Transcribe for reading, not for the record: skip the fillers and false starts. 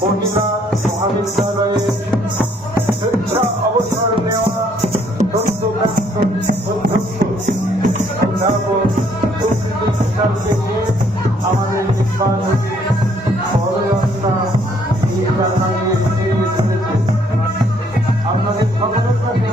মহিলা মহাবিদ্যালয়ে স্বেচ্ছা অবসর নেওয়া সদ্য প্রাক্তন অধ্যক্ষ অধ্যাপক সুকৃতি বিশালকে নিয়ে আমাদের নির্বাচনী পদযাত্রা নির্বাচনে চলেছে। আপনাদের সকলের কাছে